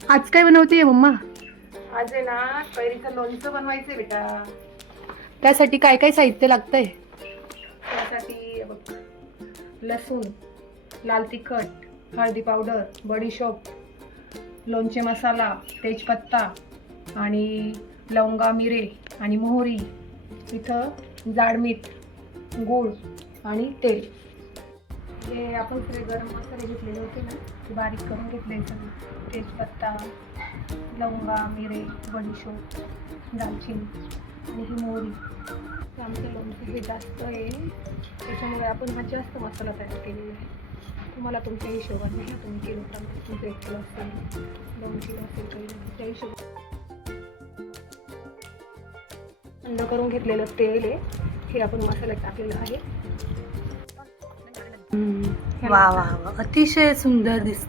आज काय बनवतेय मम्मा? आज आहे ना कैरीचं लोणचं बनवायचंय बेटा. त्यासाठी काय काय साहित्य लागतंय? त्यासाठी हे बघ, लसूण, लाल तिखट, हळदी पावडर, बडीशोप, लोणचे मसाला, तेजपत्ता आणि लवंगा, मिरे आणि मोहरी, इथं जाड मीठ, गूळ आणि तेल. हे आपण सगळे गरम मसाले घेतलेले होते ना, ते बारीक करून घेतले सगळे. तेजपत्ता, लवंगा, मिरे, बडीशोप, दालचिनी आणि ही मोहरी. तर आमचं लोणचं हे जास्त आहे, त्याच्यामुळे आपण हा जास्त मसाला तयार केलेला आहे. तुम्हाला तुमच्या हिशोबाने घ्या, तुम्ही किलोप्रमाणे, तुमचं 1 किलो असेल, 2 किलो असेल, काही त्या हिशोबाने. थंड करून घेतलेलं तेल आहे, हे आपण मसाल्यात टाकलेलं आहे. वा वा वा, अतिशय सुंदर दिसत.